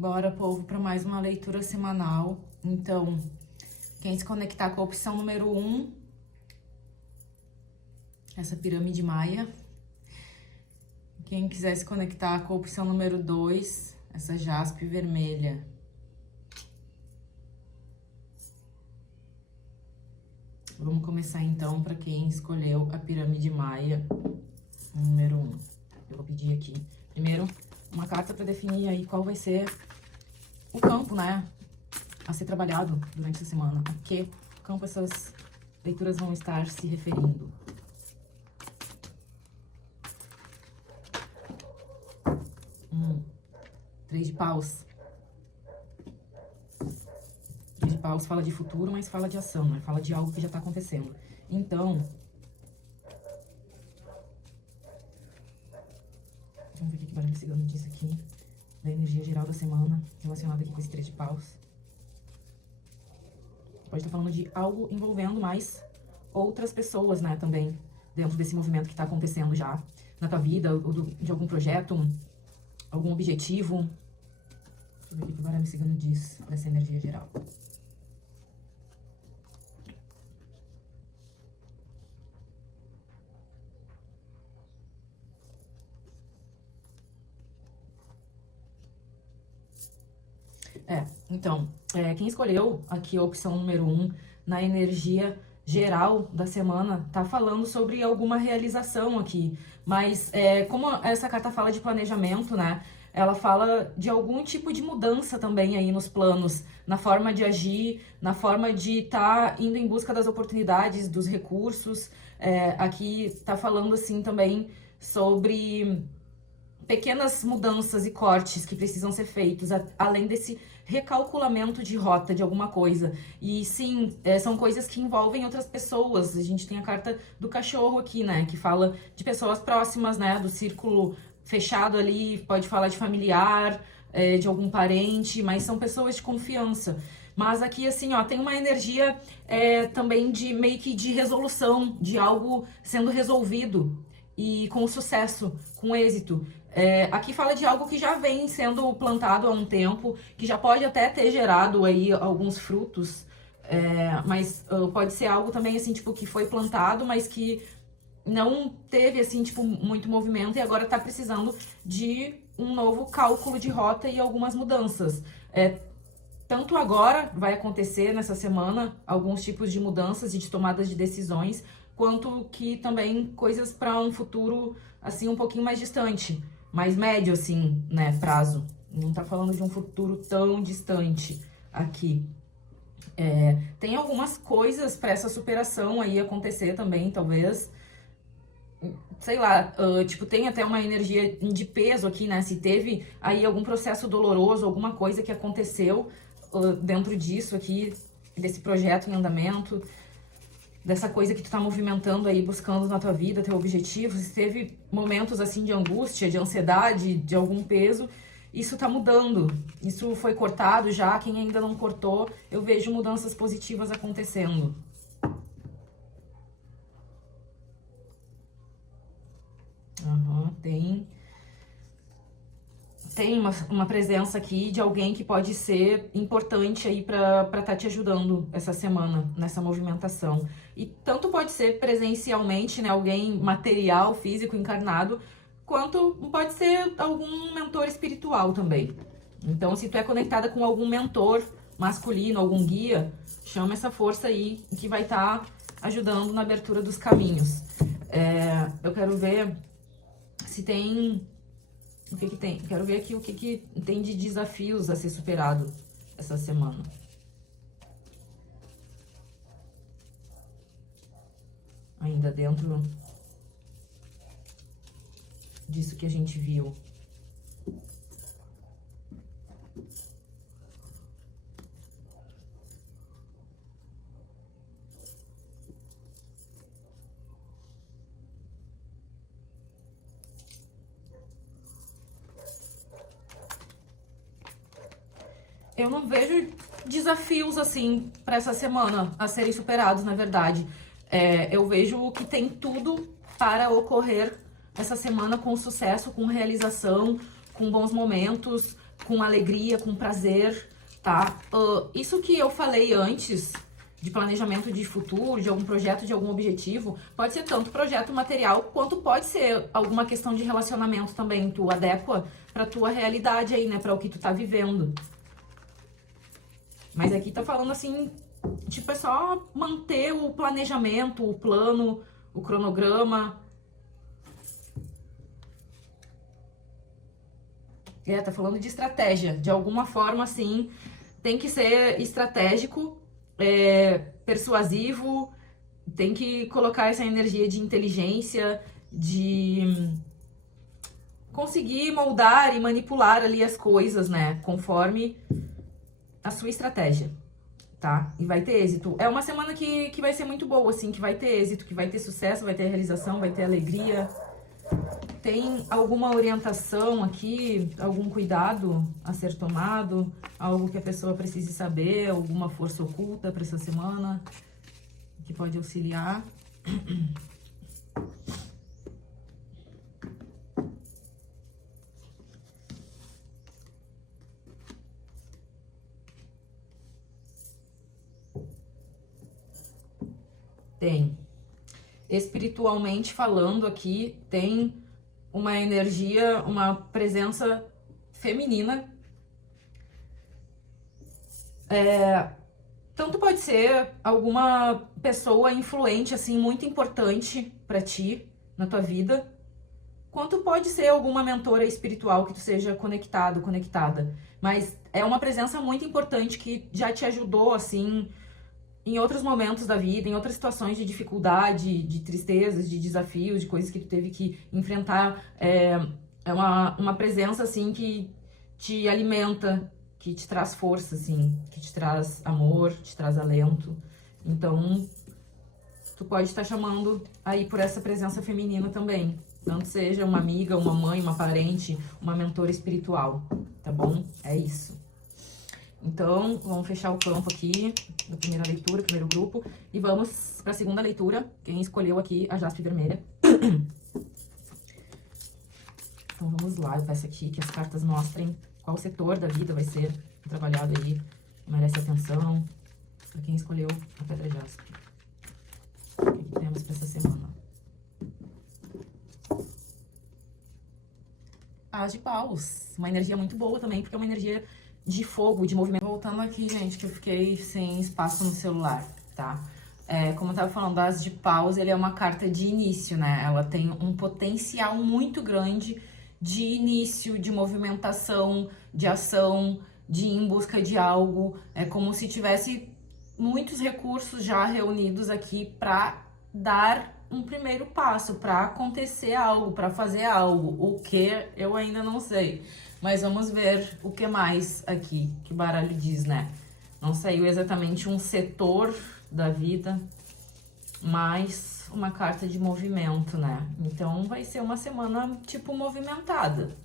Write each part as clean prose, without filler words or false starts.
Bora, povo, para mais uma leitura semanal. Então, quem se conectar com a opção número 1, essa pirâmide maia. Quem quiser se conectar com a opção número 2, essa jaspe vermelha. Vamos começar então para quem escolheu a pirâmide maia número 1. Eu vou pedir aqui, primeiro, uma carta para definir aí qual vai ser o campo, né, a ser trabalhado durante essa semana. A que campo essas leituras vão estar se referindo? Três de paus. Três de paus fala de futuro, mas fala de ação, né? Fala de algo que já tá acontecendo. Então, vamos ver o que o baralho cigano diz aqui, da energia geral da semana, relacionada aqui com esse três de paus. Pode estar falando de algo envolvendo mais outras pessoas, né, também, dentro desse movimento que tá acontecendo já na tua vida, ou de algum projeto, algum objetivo. Deixa eu ver o que o baralho cigano diz dessa energia geral. Então, quem escolheu aqui a opção número 1 na energia geral da semana, tá falando sobre alguma realização aqui. Mas, como essa carta fala de planejamento, né? Ela fala de algum tipo de mudança também aí nos planos, na forma de agir, na forma de estar indo em busca das oportunidades, dos recursos. Aqui tá falando, assim, também sobre pequenas mudanças e cortes que precisam ser feitos, além desse recalculamento de rota de alguma coisa. E sim, são coisas que envolvem outras pessoas. A gente tem a carta do cachorro aqui, né, que fala de pessoas próximas, né, do círculo fechado ali, pode falar de familiar, de algum parente, mas são pessoas de confiança. Mas aqui, assim, ó, tem uma energia também de meio que de resolução, de algo sendo resolvido e com sucesso, com êxito. Aqui fala de algo que já vem sendo plantado há um tempo, que já pode até ter gerado aí alguns frutos, mas pode ser algo também, assim, tipo, que foi plantado, mas que não teve, assim, tipo, muito movimento e agora tá precisando de um novo cálculo de rota e algumas mudanças. Tanto agora vai acontecer nessa semana alguns tipos de mudanças e de tomadas de decisões, quanto que também coisas para um futuro, assim, um pouquinho mais distante, mais médio, assim, né, prazo. Não tá falando de um futuro tão distante aqui. Tem algumas coisas para essa superação aí acontecer também, talvez. Sei lá, tipo, tem até uma energia de peso aqui, né? Se teve aí algum processo doloroso, alguma coisa que aconteceu dentro disso aqui, desse projeto em andamento, dessa coisa que tu tá movimentando aí, buscando na tua vida, teu objetivo, se teve momentos assim de angústia, de ansiedade, de algum peso, isso tá mudando. Isso foi cortado já, quem ainda não cortou, eu vejo mudanças positivas acontecendo. Tem uma presença aqui de alguém que pode ser importante aí pra tá te ajudando essa semana, nessa movimentação. E tanto pode ser presencialmente, né, alguém material, físico, encarnado, quanto pode ser algum mentor espiritual também. Então, se tu é conectada com algum mentor masculino, algum guia, chama essa força aí que vai estar ajudando na abertura dos caminhos. Eu quero ver se tem... O que tem? Quero ver aqui o que tem de desafios a ser superado essa semana. Ainda dentro disso que a gente viu. Eu não vejo desafios, assim, para essa semana a serem superados, na verdade. Eu vejo que tem tudo para ocorrer essa semana com sucesso, com realização, com bons momentos. com alegria, com prazer, tá? Isso que eu falei antes de planejamento de futuro, de algum projeto, de algum objetivo, pode ser tanto projeto material, quanto pode ser alguma questão de relacionamento também. Tu adequa pra tua realidade aí, né? Pra o que tu tá vivendo. Mas aqui tá falando assim, tipo, é só manter o planejamento, o plano, o cronograma. Tá falando de estratégia. De alguma forma, assim, tem que ser estratégico, persuasivo, tem que colocar essa energia de inteligência, de conseguir moldar e manipular ali as coisas, né? Conforme a sua estratégia, tá? E vai ter êxito. É uma semana que vai ser muito boa, assim, que vai ter êxito, que vai ter sucesso, vai ter realização, vai ter alegria. Tem alguma orientação aqui, algum cuidado a ser tomado, algo que a pessoa precise saber, alguma força oculta para essa semana que pode auxiliar? Tem. Espiritualmente falando aqui, tem uma energia, uma presença feminina. Tanto pode ser alguma pessoa influente, assim, muito importante pra ti, na tua vida, quanto pode ser alguma mentora espiritual que tu seja conectado, conectada. Mas é uma presença muito importante que já te ajudou, assim, em outros momentos da vida, em outras situações de dificuldade, de tristezas, de desafios, de coisas que tu teve que enfrentar. É uma presença, assim, que te alimenta, que te traz força, assim, que te traz amor, te traz alento. Então, tu pode estar chamando aí por essa presença feminina também. Tanto seja uma amiga, uma mãe, uma parente, uma mentora espiritual, tá bom? É isso. Então, vamos fechar o campo aqui da primeira leitura, primeiro grupo. E vamos para a segunda leitura. Quem escolheu aqui a jaspe vermelha. Então, vamos lá. Eu peço aqui que as cartas mostrem qual setor da vida vai ser trabalhado aí. Merece atenção. Para quem escolheu a pedra jaspe. O que temos para essa semana? As de paus. Uma energia muito boa também, porque é uma energia de fogo, de movimento. Voltando aqui, gente, que eu fiquei sem espaço no celular, tá? Como eu tava falando, as de paus, ele é uma carta de início, né? Ela tem um potencial muito grande de início, de movimentação, de ação, de ir em busca de algo. É como se tivesse muitos recursos já reunidos aqui para dar um primeiro passo, para acontecer algo, para fazer algo. O que eu ainda não sei. Mas vamos ver o que mais aqui que o baralho diz, né? Não saiu exatamente um setor da vida, mas uma carta de movimento, né? Então vai ser uma semana, tipo, movimentada.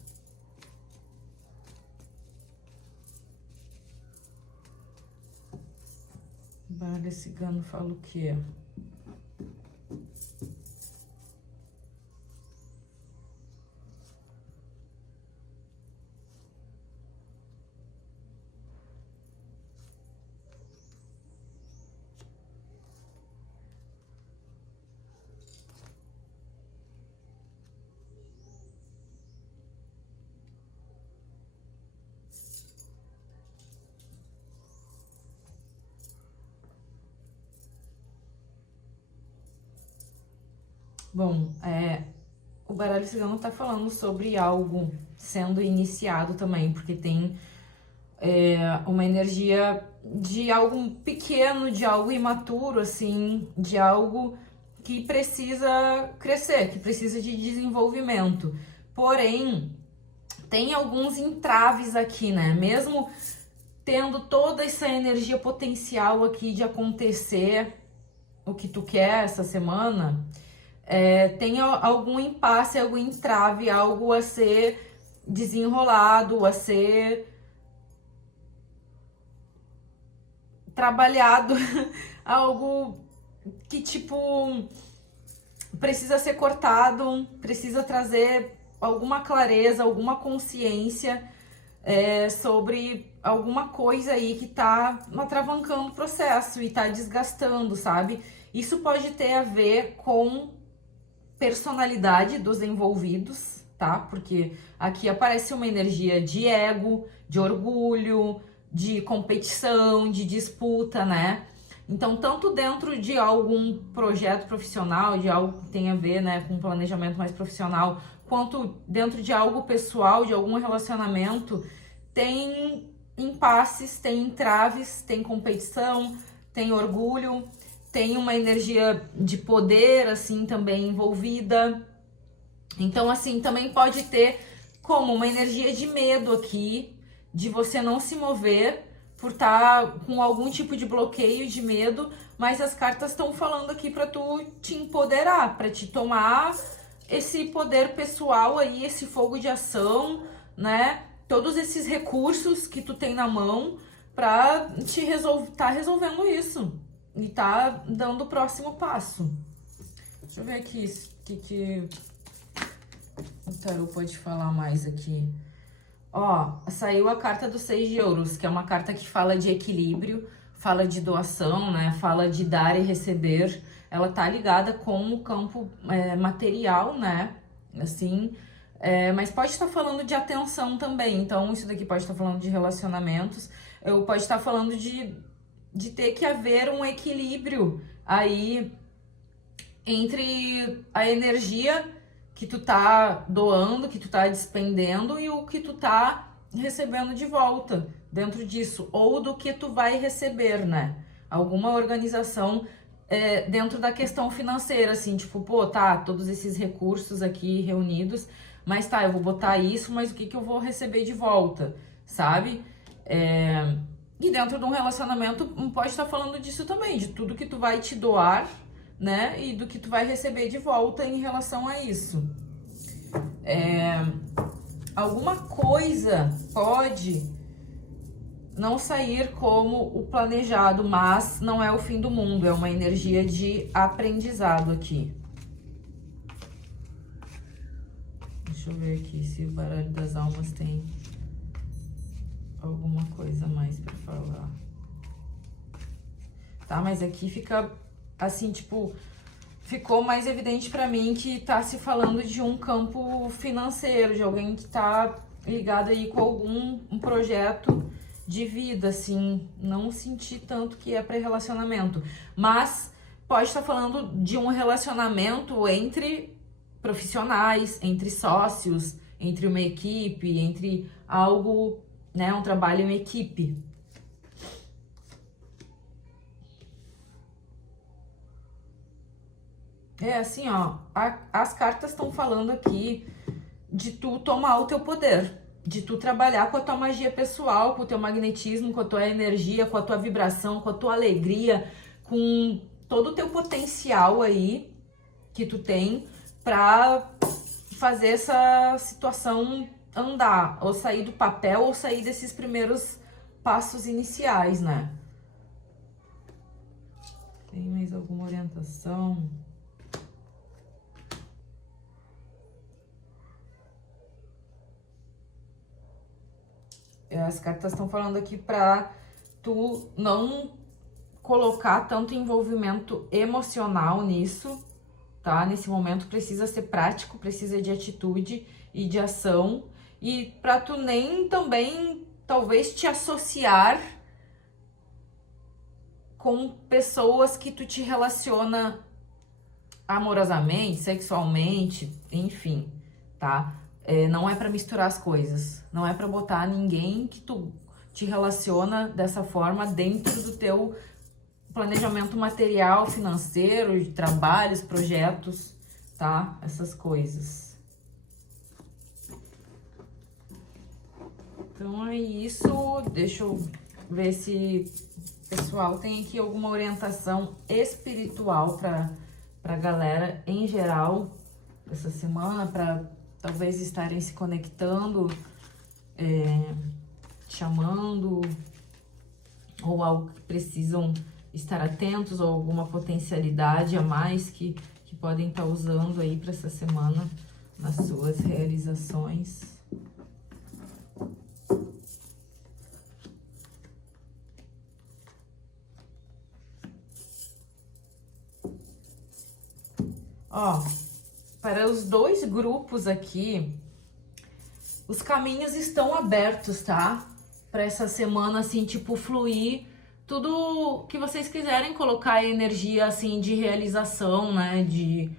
O baralho cigano fala o quê? Bom, o baralho cigano tá falando sobre algo sendo iniciado também, porque tem uma energia de algo pequeno, de algo imaturo, assim, de algo que precisa crescer, que precisa de desenvolvimento. Porém, tem alguns entraves aqui, né? Mesmo tendo toda essa energia potencial aqui de acontecer o que tu quer essa semana, tem algum impasse, algum entrave, algo a ser desenrolado, a ser trabalhado, algo que, tipo, precisa ser cortado, precisa trazer alguma clareza, alguma consciência, sobre alguma coisa aí que tá atravancando o processo e tá desgastando, sabe? Isso pode ter a ver com personalidade dos envolvidos, tá? Porque aqui aparece uma energia de ego, de orgulho, de competição, de disputa, né? Então, tanto dentro de algum projeto profissional, de algo que tem a ver, né, com planejamento mais profissional, quanto dentro de algo pessoal, de algum relacionamento, tem impasses, tem entraves, tem competição, tem orgulho, tem uma energia de poder, assim, também envolvida. Então, assim, também pode ter como uma energia de medo aqui, de você não se mover por estar com algum tipo de bloqueio, de medo, mas as cartas estão falando aqui para tu te empoderar, para te tomar esse poder pessoal aí, esse fogo de ação, né? Todos esses recursos que tu tem na mão para tá resolvendo isso e tá dando o próximo passo. Deixa eu ver aqui o que o tarô pode falar mais aqui. Ó, saiu a carta do 6 de ouros, que é uma carta que fala de equilíbrio, fala de doação, né? Fala de dar e receber. Ela tá ligada com o campo material, né? Assim, mas pode estar falando de atenção também. Então, isso daqui pode estar falando de relacionamentos. Eu pode estar falando de ter que haver um equilíbrio aí entre a energia que tu tá doando, que tu tá despendendo e o que tu tá recebendo de volta dentro disso, ou do que tu vai receber, né? Alguma organização dentro da questão financeira, assim, tipo, pô, tá, todos esses recursos aqui reunidos, mas tá, eu vou botar isso, mas o que que eu vou receber de volta, sabe? E dentro de um relacionamento pode estar falando disso também, de tudo que tu vai te doar, né? E do que tu vai receber de volta em relação a isso. Alguma coisa pode não sair como o planejado, mas não é o fim do mundo, é uma energia de aprendizado aqui. Deixa eu ver aqui se o baralho das almas tem alguma coisa mais pra falar. Tá, mas aqui fica assim, tipo, ficou mais evidente pra mim que tá se falando de um campo financeiro, de alguém que tá ligado aí com algum projeto de vida, assim. Não senti tanto que é pra relacionamento, mas pode estar falando de um relacionamento entre profissionais, entre sócios, entre uma equipe, entre algo, né, um trabalho em equipe. Assim, ó, as cartas estão falando aqui de tu tomar o teu poder, de tu trabalhar com a tua magia pessoal, com o teu magnetismo, com a tua energia, com a tua vibração, com a tua alegria, com todo o teu potencial aí que tu tem pra fazer essa situação andar, ou sair do papel, ou sair desses primeiros passos iniciais, né? Tem mais alguma orientação? As cartas estão falando aqui pra tu não colocar tanto envolvimento emocional nisso, tá? Nesse momento precisa ser prático, precisa de atitude e de ação. E pra tu nem também, talvez, te associar com pessoas que tu te relaciona amorosamente, sexualmente, enfim, tá? Não é pra misturar as coisas, não é pra botar ninguém que tu te relaciona dessa forma dentro do teu planejamento material, financeiro, de trabalhos, projetos, tá? Essas coisas. Então é isso, deixa eu ver se o pessoal tem aqui alguma orientação espiritual pra galera em geral essa semana, pra talvez estarem se conectando, chamando, ou algo que precisam estar atentos, ou alguma potencialidade a mais que podem estar usando aí para essa semana nas suas realizações. Ó, para os dois grupos aqui, os caminhos estão abertos, tá? Para essa semana, assim, tipo, fluir tudo que vocês quiserem colocar energia, assim, de realização, né? De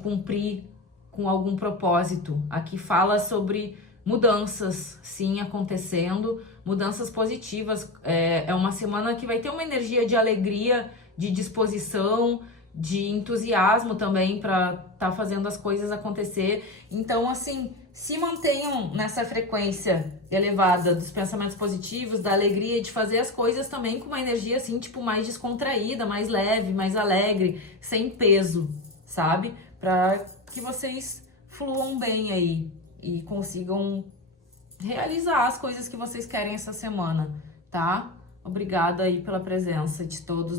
cumprir com algum propósito. Aqui fala sobre mudanças, sim, acontecendo, mudanças positivas. É uma semana que vai ter uma energia de alegria, de disposição, de entusiasmo também para tá fazendo as coisas acontecer. Então, assim, se mantenham nessa frequência elevada dos pensamentos positivos, da alegria de fazer as coisas também com uma energia assim, tipo, mais descontraída, mais leve, mais alegre, sem peso, sabe? Para que vocês fluam bem aí e consigam realizar as coisas que vocês querem essa semana, tá? Obrigada aí pela presença de todos.